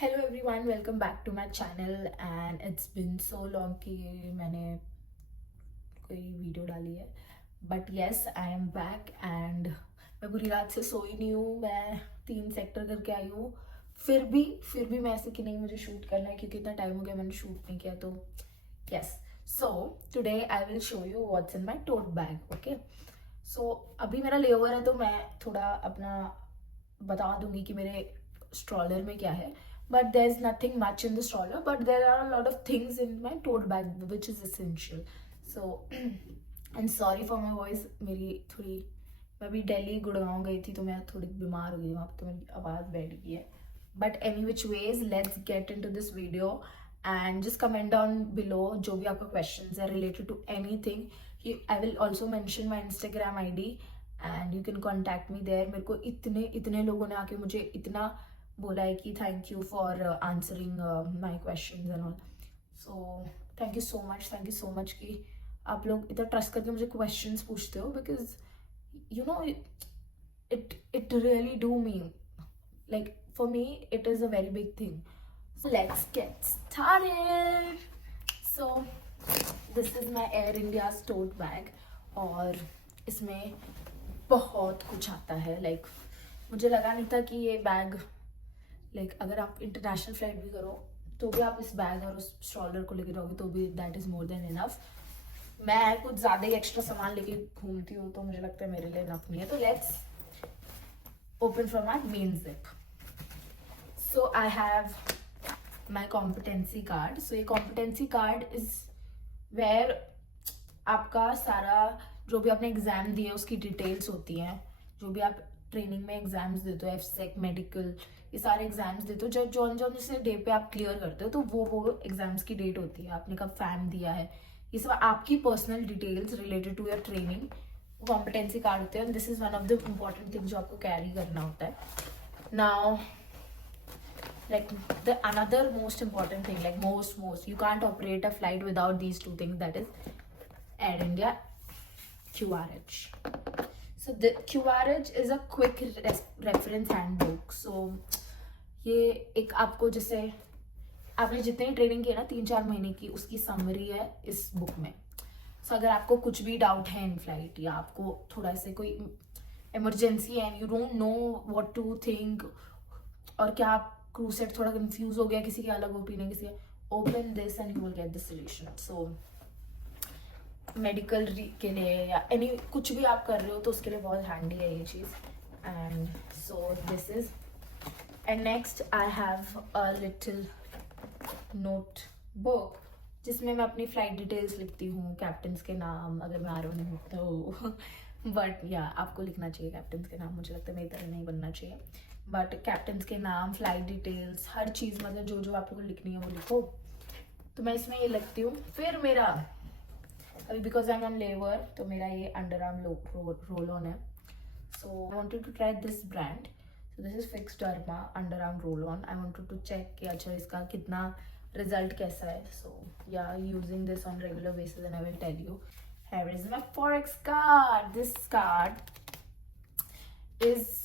Hello everyone, welcome back to my channel and it's been so long कि मैंने कोई video डाली है. But yes, I am back and मैं पूरी रात से सोई नहीं हूँ. मैं 3 सेक्टर करके आई हूँ. फिर भी मैं ऐसे कि नहीं, मुझे शूट करना है क्योंकि इतना टाइम हो गया मैंने शूट नहीं किया. तो yes, so today I will show you what's in my tote bag. Okay, so अभी मेरा लेओवर है तो मैं थोड़ा अपना बता दूंगी कि मेरे स्ट्रॉलर में क्या है. But there's nothing much in the stroller, but there are a lot of things in my tote bag which is essential. So and sorry for my voice. मेरी थोड़ी, मैं अभी दिल्ली गुड़गांव गई थी तो मैं थोड़ी बीमार हो गई वहाँ पे, तो मेरी आवाज़ बैठ गई है. But any which ways, let's get into this video and just comment down below जो भी आपका क्वेश्चन है related to anything. I will also mention my Instagram ID and you can contact me there. मेरे को इतने इतने लोगों ने आके मुझे इतना बोला है कि thank you for answering my question and all. So thank you so much कि आप लोग इतना ट्रस्ट करके मुझे क्वेश्चंस पूछते हो, because you know it really do mean, like, for me it is a very big thing. So let's get started. So this is my Air India tote bag और इसमें बहुत कुछ आता है. लाइक मुझे लगा नहीं था कि ये बैग, लाइक अगर आप इंटरनेशनल फ्लाइट भी करो तो भी आप इस बैग और उस स्ट्रॉलर को लेके जाओगे तो भी that is more than enough. मैं कुछ ज़्यादा ही एक्स्ट्रा सामान लेके घूमती हूँ तो मुझे लगता है मेरे लिए इनफ नहीं है. तो let's open from my main zip. So I have my competency card. So ये कॉम्पिटेंसी कार्ड इज वेयर आपका सारा जो भी आपने एग्जाम दिए उसकी डिटेल्स होती हैं. जो भी आप ट्रेनिंग में एग्जाम्स देते हो, एफसेक, मेडिकल, ये सारे एग्जाम्स देते हो, जब जौन जौन से डे पे आप क्लियर करते हो तो वो एग्जाम्स की डेट होती है, आपने कब फैम दिया है, ये सब आपकी personal details related to your training competency card होते हैं. This is one of the important thing जो आपको कैरी करना होता है. Now like the another most important thing, like most you can't operate a flight without these two things, that is Air India QRH. So the QRH is a quick reference handbook. So ये एक आपको, जैसे आपने जितनी training की है ना 3-4 महीने की, उसकी समरी है इस बुक में. सो अगर आपको कुछ भी डाउट है इन फ्लाइट या आपको थोड़ा से कोई इमरजेंसी है and you don't know what to think, और क्या आप क्रू सेट थोड़ा कंफ्यूज हो गया, किसी का अलग ओपिनियन, किसी का, open this and you will get the solution. So medical के लिए या एनी कुछ भी आप कर रहे हो तो उसके लिए बहुत हैंडी है ये चीज़. And so this is, and next I have a little notebook जिसमें मैं अपनी फ्लाइट डिटेल्स लिखती हूँ, कैप्टन्स के नाम अगर मैं आ रहा हूँ तो. बट या आपको लिखना चाहिए कैप्टन्स के नाम. मुझे लगता है मेरी तरह नहीं बनना चाहिए, बट कैप्टन्स के नाम, फ्लाइट डिटेल्स, हर चीज़, मतलब जो जो आप लोगों को लिखनी है वो लिखो. तो मैं इसमें ये लिखती हूँ. फिर मेरा अभी because I am on layover तो मेरा ये अंडर आर्म रोल ऑन है. So I wanted to try this brand. So this is fix derma under arm roll on. I wanted to check कि अच्छा इसका कितना रिजल्ट कैसा है. So yeah using this on regular basis and I will tell you. Here is my Forex card. This card is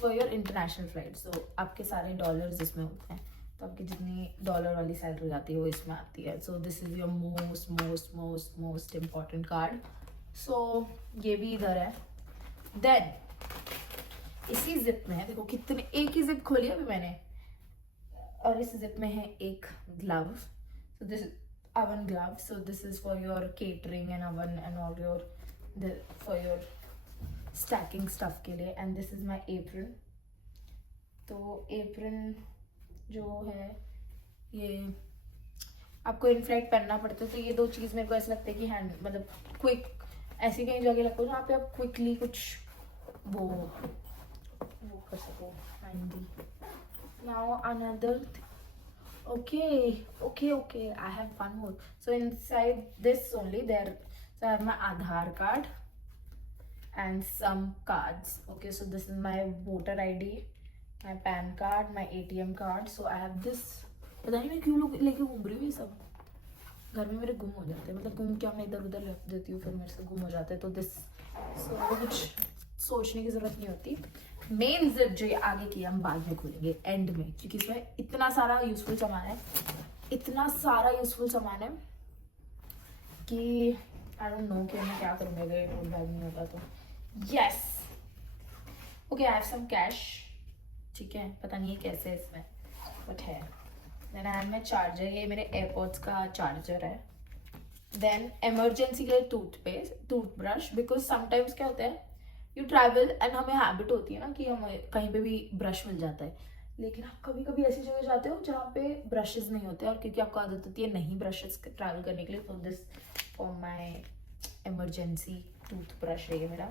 for your international flight. So आपके सारे dollars इसमें होते हैं, तो आपकी जितनी डॉलर वाली सैलरी आती है वो इसमें आती है. So this is your most important card. So ये भी इधर है. देन इसी जिप में है, देखो कितने, एक ही जिप खोली अभी मैंने, और इस जिप में है एक glove. So this oven glove. So this is for your catering and oven and all your for your stacking stuff के लिए. and this is my apron. तो apron जो है ये आपको इन फ्लाइट पहनना पड़ता है. तो ये दो चीज़ मेरे को ऐसा लगता है कि हैंड, मतलब क्विक, ऐसी कहीं जगह लगता है जहाँ पे आप क्विकली कुछ वो कर सको, handy. Now another okay, I have one more. So inside this only there, so I have my Aadhaar card and some cards. Okay, so this is my voter ID, my PAN card, my ATM card. So I have this. पता नहीं मैं क्यों लोग लेके घूम रही हूँ ये सब. घर में मेरे गुम हो जाते हैं, मतलब गुम क्या, मैं इधर उधर रख देती हूँ फिर मेरे से गुम हो जाते हैं. तो दिस, सो कुछ सोचने की ज़रूरत नहीं होती. मेन जिप जो ये आगे की हम बाद में खोलेंगे एंड में, क्योंकि इसमें इतना सारा यूजफुल सामान है, इतना सारा यूजफुल सामान है कि आई डोंट नो कि मैं क्या करूँगी अगर टोट बैग नहीं होता तो। Yes, okay, I have some cash, ठीक है, पता नहीं है कैसे इसमें, बट है। Then I have my charger, ये मेरे एयरपॉड्स का चार्जर है। देन इमरजेंसी के लिए टूथपेस्ट, टूथब्रश, बिकॉज समटाइम्स क्या होता है, यू ट्रैवल एंड हमें हैबिट होती है ना कि हमें कहीं पे भी ब्रश मिल जाता है, लेकिन आप कभी कभी ऐसी जगह जाते हो जहाँ पे ब्रशेस नहीं होते, और क्योंकि आपको आदत होती है नहीं ब्रशेस ट्रैवल करने के लिए, तो this for my emergency toothbrush है ये मेरा।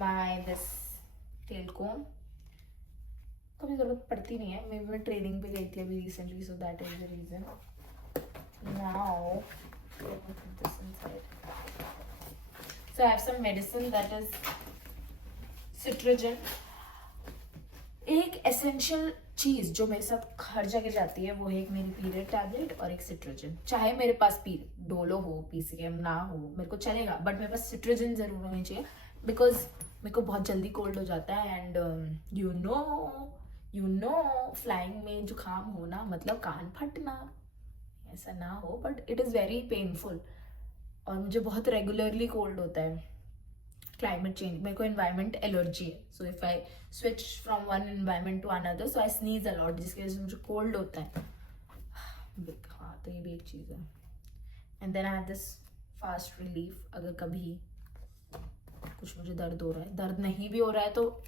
माई दिस टेल कोम, कभी ज़रूरत पड़ती नहीं है, मैं ट्रेनिंग पे गई थी अभी recently, so that is the reason. Now this inside. So I have some medicine that is Cetirizine. एक एसेंशियल चीज जो मेरे साथ हर जगह जाती है वो है एक मेरी पीरियड टैबलेट और एक सिट्रोजिन। चाहे मेरे पास डोलो हो, पीसीएम ना हो, मेरे को चलेगा, बट मेरे पास सिट्रोजिन जरूर होनी चाहिए, बिकॉज मेरे को बहुत जल्दी कोल्ड हो जाता है। एंड यू नो फ्लाइंग में जुकाम होना मतलब कान फटना, ऐसा ना हो, but it is very painful, और मुझे बहुत रेगुलरली कोल्ड होता है। क्लाइमेट चेंज, मेरे को एनवायरमेंट एलर्जी है, so if I switch from one environment to another, so I sneeze a lot, जिसकी वजह से मुझे कोल्ड होता है। हाँ, तो ये भी एक चीज़ है। And then I have this fast relief, अगर कभी कुछ मुझे दर्द हो रहा है, दर्द नहीं भी हो रहा है तो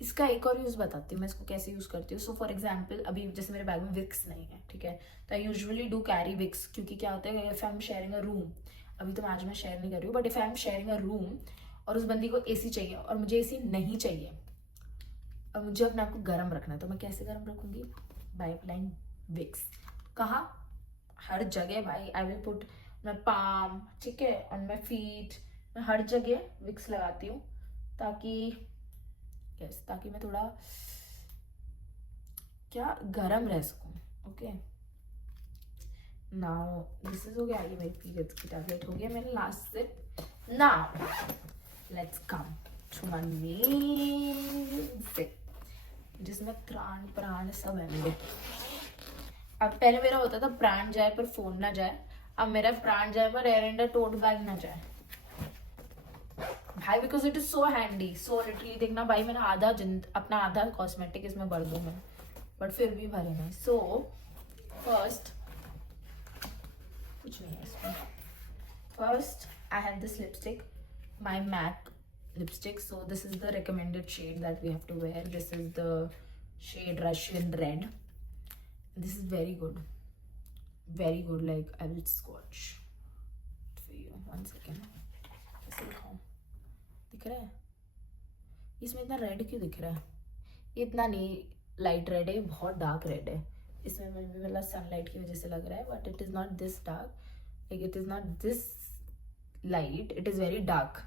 इसका एक और यूज़ बताती हूँ मैं इसको कैसे यूज़ करती हूँ। सो फॉर एग्जाम्पल, अभी जैसे मेरे बैग में विक्स नहीं है, ठीक है, तो I usually do carry Vicks, क्योंकि क्या होता है if I am sharing a room, अभी तो आज मैं शेयर नहीं कर रही हूँ, but if I am sharing a room और उस बंदी को एसी चाहिए और मुझे एसी नहीं चाहिए और मुझे अपने आप को गर्म रखना है, तो मैं कैसे गर्म रखूँगी? By applying Vicks. कहाँ? हर जगह भाई, I will put my palm, ठीक है, ऑन माई फीट, मैं हर जगह विक्स लगाती हूँ, ताकि ताकि मैं थोड़ा क्या गर्म रह सकूं। ओके, नाउ दिस इज हो गया, ये मेरी पीरियड्स की टैबलेट हो गया मेरा last sip. Now let's come to my main sip, जिसमें त्राण प्राण सब है मेरे। अब पहले मेरा होता था प्राण जाए पर फोन ना जाए, अब मेरा प्राण जाए पर एयर इंडिया टोट बैग ना जाए भाई, because it is so handy, so literally. देखना भाई, मैंने अपना आधा कॉस्मेटिक इसमें भर दूँ मैं, बट फिर भी भरे नहीं। सो फर्स्ट कुछ नहीं है इसमें। First I have this lipstick, my MAC lipstick, so this is the recommended shade that we have to wear. This is the shade Russian red, this is very good, like I will swatch for you, one second, कैसे दिखाऊं, दिख रहा है? इसमें इतना red क्यों दिख रहा है? ये इतना नहीं लाइट रेड है, बहुत डार्क रेड है। इसमें मतलब सनलाइट की वजह से लग रहा है, but it is not this dark, like it is not this light, it is very dark,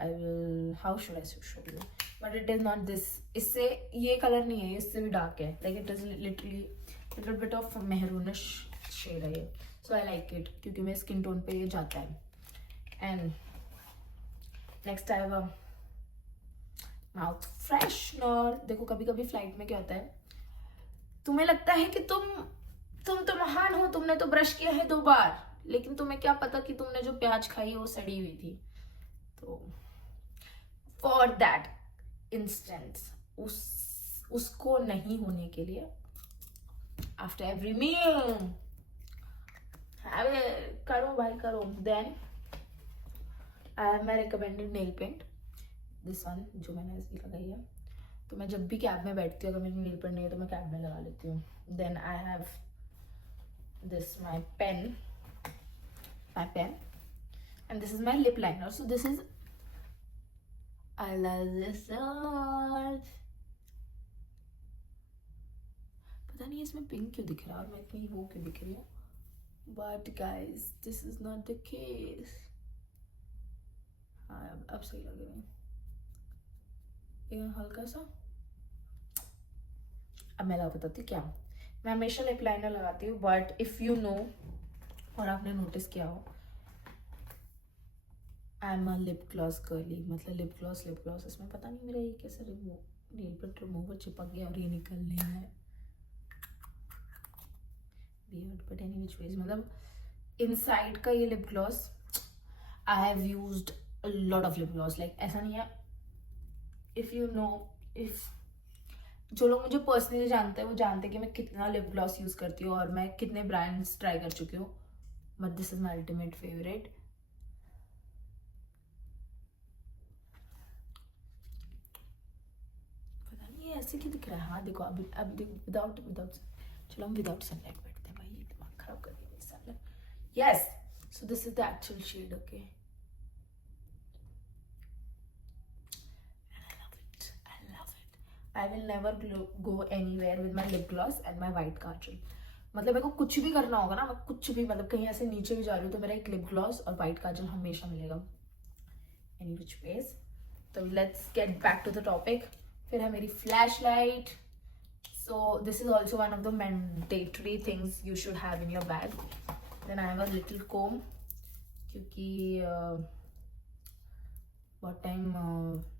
I will, how should I show you, but it is not this, इससे ये कलर नहीं है, इससे भी डार्क है, like it is literally little bit of maroonish shade है ये, सो I like it, क्योंकि मेरे स्किन टोन पे ये जाता है। And next I have a mouth freshener. देखो कभी कभी फ्लाइट में क्या होता है, तुम्हें लगता है कि तुम तो महान हो, तुमने तो ब्रश किया है 2 बार, लेकिन तुम्हें क्या पता कि तुमने जो प्याज खाई वो सड़ी हुई थी। तो फॉर दैट इंस्टेंस, उसको नहीं होने के लिए आफ्टर एवरी मील करो भाई करो। Then I have my recommended nail paint, this one, जो मैंने इसकी लगाई है, तो मैं जब भी कैब में बैठती हूँ, अगर मेरी नेल पेंट नहीं है तो मैं कैब में लगा लेती हूँ। Then I have this my pen, and this is my lip liner, so this is, I love this पता नहीं इसमें पिंक क्यों दिख रहा है और मैं इतनी वो क्यों दिख रही हूँ, but guys this is not the case. हाँ अब सही लग रही है, हल्का सा। अब मैं बताती हूँ क्या, मैं हमेशा लिप लाइनर लगाती हूँ, बट इफ़ यू नो, और आपने नोटिस किया हो, I am a lip gloss girly, मतलब लिप ग्लॉस इसमें पता नहीं मेरा ये कैसे नेल पेंट रिमूवर चिपक गया और ये निकल नहीं है weird, but any which veg मतलब इनसाइड का ये lip gloss I have used a lot of lip gloss, like ऐसा नहीं है, इफ यू नो, इफ जो लोग मुझे पर्सनली जानते हैं वो जानते हैं कि मैं कितना लिप ग्लॉस यूज करती हूँ और मैं कितने ब्रांड्स ट्राई कर चुकी हूँ, but this is my ultimate favourite. पता नहीं ये ऐसे क्यों दिख रहा है, हाँ देखो अभी अभी विदाउट विदाउट, चलो हम विदाउट सनलाइट बैठते हैं भाई, ये दिमाग खराब कर दिया sunlight. Yes, so this is the actual shade, okay. I will never go anywhere with my lip gloss and my white kajal. मतलब मेरे को कुछ भी करना होगा ना, मैं कुछ भी मतलब कहीं ऐसे नीचे भी जा रही हूँ तो मेरा एक लिप ग्लॉस और वाइट काजल हमेशा मिलेगा, एनी विच वेज। तो let's get back to the topic. फिर है मेरी flashlight. So this is also one of the mandatory things you should have in your bag. Then I have a little comb, क्योंकि बहुत time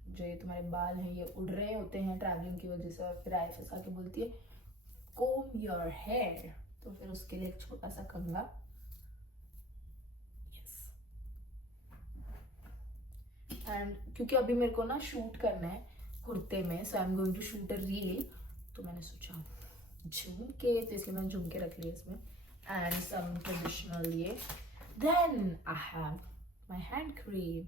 जो ये तुम्हारे बाल हैं ये उड़ रहे होते हैं ट्रैवलिंग की वजह से, और फिर IFS आके बोलती है कोम योर हेयर, तो फिर उसके लिए एक छोटा सा कंघा। यस, एंड क्योंकि अभी मेरे को ना शूट करना है कुर्ते में, so I am going to shoot a reel, तो मैंने सोचा झुमके, तो इसलिए मैंने झुमके रख लिए इसमें, एंड सम ट्रेडिशनल ये। Then I have my hand cream.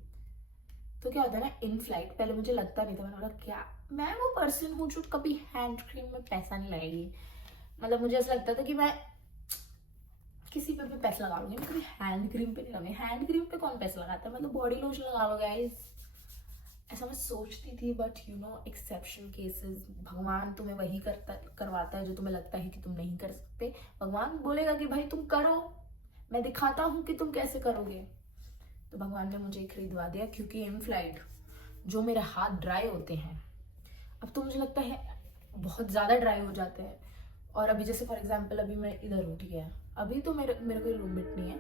तो क्या होता है ना, इन फ्लाइट पहले मुझे लगता नहीं था, मैंने बोला क्या मैं वो पर्सन हूँ जो कभी हैंड क्रीम में पैसा नहीं लगाएगी, मतलब मुझे ऐसा लगता था कि मैं किसी पे भी पैसा लगा लूंगी, मैं कभी हैंड क्रीम पे नहीं लगाऊंगी, हैंड क्रीम पे कौन पैसा लगाता है, मतलब बॉडी लोशन लगा लो गाइस, ऐसा मैं सोचती थी। But you know exception cases, भगवान तुम्हें वही करवाता है जो तुम्हें लगता है कि तुम नहीं कर सकते। भगवान बोलेगा कि भाई तुम करो, मैं दिखाता हूँ कि तुम कैसे करोगे, तो भगवान ने मुझे खरीदवा दिया। क्योंकि इन फ्लाइट जो मेरे हाथ ड्राई होते हैं, अब तो मुझे लगता है बहुत ज़्यादा ड्राई हो जाते हैं, और अभी जैसे फॉर एग्जांपल अभी मैं इधर उठ गया, अभी तो मेरे मेरे कोई रूममेट नहीं है,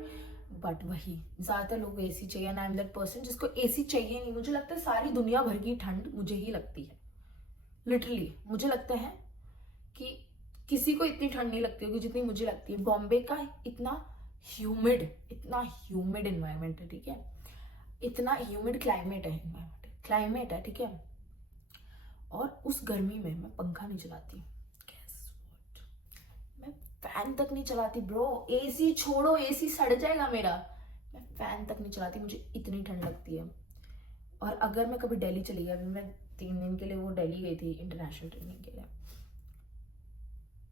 बट वही ज़्यादातर लोग AC चाहिए, and I am that person जिसको AC चाहिए नहीं। मुझे लगता है सारी दुनिया भर की ठंड मुझे ही लगती है, लिटरली मुझे लगता है कि किसी को इतनी ठंड नहीं लगती होगी जितनी मुझे लगती है। बॉम्बे का इतना ह्यूमिड इन्वायरमेंट है, ठीक है, इतना ह्यूमिड क्लाइमेट है, ठीक है, और उस गर्मी में मैं पंखा नहीं चलाती, मैं फैन तक नहीं चलाती ब्रो, AC छोड़ो, AC सड़ जाएगा मेरा, मैं फैन तक नहीं चलाती, मुझे इतनी ठंड लगती है। और अगर मैं कभी दिल्ली चली गई, अभी मैं 3 दिन के लिए वो दिल्ली गई थी इंटरनेशनल ट्रेनिंग के लिए,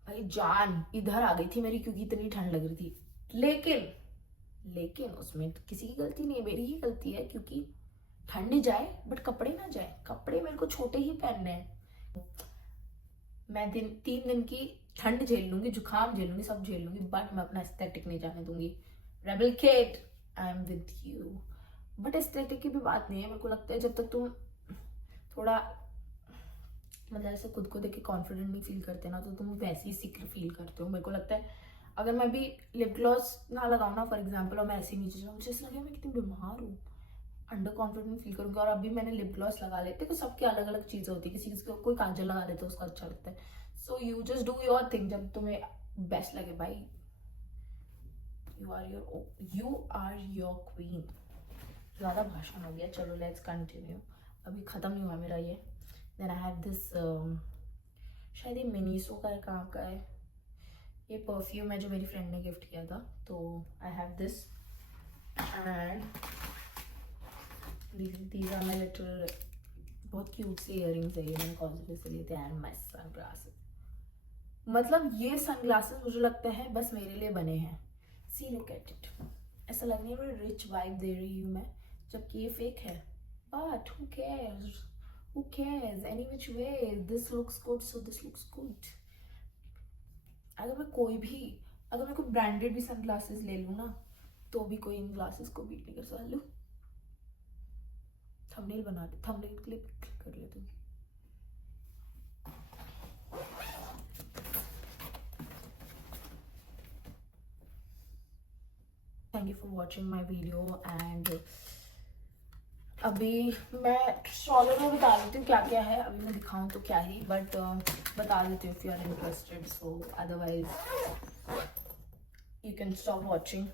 भाई जान इधर आ गई थी मेरी क्योंकि इतनी ठंड लग रही थी। लेकिन उसमें तो किसी की गलती नहीं है, मेरी ही गलती है, क्योंकि ठंड जाए बट कपड़े ना जाए, कपड़े मेरे को छोटे ही पहनने हैं। मैं 3 दिन की ठंड झेल लूंगी, जुकाम झेल लूंगी, सब झेल लूंगी, बट मैं अपना एस्थेटिक नहीं जाने दूंगी। Rebel kid, I am with you. But aesthetic की भी बात नहीं है, मेरे को लगता है जब तक तुम थोड़ा मतलब ऐसे खुद को देख के कॉन्फिडेंट नहीं फील करते ना, तो तुम वैसे ही सिक्र फील करते हो। मेरे को लगता है अगर मैं भी लिप ग्लॉस ना लगाऊँ ना फॉर एग्जाम्पल, और मैं ऐसे ही नीचे जाऊँ, मुझे ऐसा लगे मैं कितनी बीमार हूँ, अंडर कॉन्फिडेंट फील करूँगी। और अभी मैंने लिप ग्लॉस लगा लेते, तो सबकी अलग अलग चीज़ें होती है, किसी किसी को कोई काजल लगा लेते है उसको अच्छा लगता है, so you just do your thing जब तुम्हें बेस्ट लगे भाई। You are your queen. ज़्यादा भाषण हो गया, चलो लेट्स कंटिन्यू, अभी ख़त्म नहीं हुआ मेरा ये। देन आई हैव दिस, शायद ये मिनीसो का है, कहाँ का है ये परफ्यूम है जो मेरी फ्रेंड ने गिफ्ट किया था, तो आई have this and these are my little बहुत क्यूट से इयररिंग्स है, ये मैंने कॉस्मेटिक से लिए थे, एंड माय सनग्लासेस। मतलब ये सनग्लासेस मुझे लगता है बस मेरे लिए बने हैं। सी लुक एट इट, ऐसा लग रही है बड़ी रिच वाइब दे रही हूँ मैं, जबकि ये फेक है, but who cares any which way, this looks good, so this looks good। अगर मैं कोई ब्रांडेड भी सनग्लासेस ले लूँ ना, तो भी कोई इन ग्लासेस को बीट नहीं कर सकता। लो थंबनेल बना दे, थंबनेल के लिए क्लिक कर ले तुम। Thank you for watching my video, and अभी मैं स्ट्रॉलर में बता देती हूँ क्या क्या है, अभी मैं दिखाऊँ तो क्या ही, बट बता देती हूँ if you are interested, so otherwise you can stop watching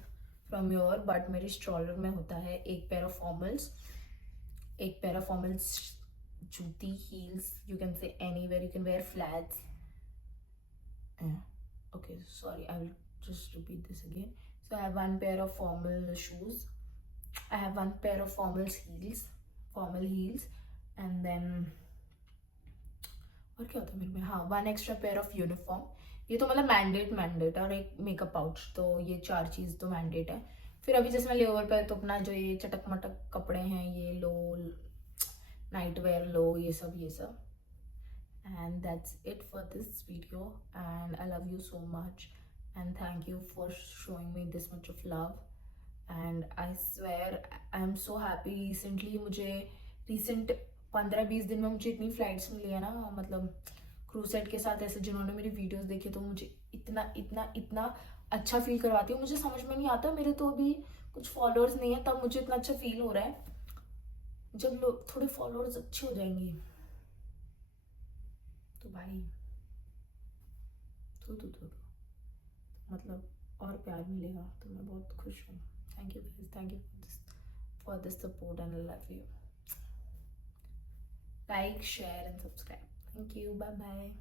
from your. But मेरे स्ट्रॉलर में होता है एक पेयर ऑफ फॉर्मल्स, एक पेयर ऑफ फॉर्मल्स, जूती, heels, you can say anywhere, you can wear flats. Okay, sorry, I will just repeat this again. So I have one pair of formal shoes, I have one pair of formal heels, and then और क्या होता है मेरे में, हाँ, one extra pair of uniform. ये तो मतलब मैंडेट, और एक मेकअप पाउच, तो ये 4 चीज़ तो मैंडेट है। फिर अभी जैसे मैं लेओवर पे, तो अपना जो ये चटक मटक कपड़े हैं, ये लो, नाइट वेयर लो, ये सब। And that's it for this video, and I love you so much, and thank you for showing me this much of love, and I swear I am so happy। recently मुझे recent 15-20 दिन में मुझे इतनी flights मिली है ना, मतलब crusade के साथ ऐसे, जिन्होंने मेरी वीडियोस देखे तो मुझे इतना इतना इतना अच्छा फील करवाती है। मुझे समझ में नहीं आता, मेरे तो अभी कुछ फॉलोअर्स नहीं है, तब मुझे इतना अच्छा फील हो रहा है। जब लोग थोड़े फॉलोअर्स अच्छे हो जाएंगे तो भाई थू मतलब और प्यार मिलेगा, तो मैं बहुत खुश हूँ। Thank you guys, thank you for this support, and I love you. Like, share and subscribe. Thank you, bye bye.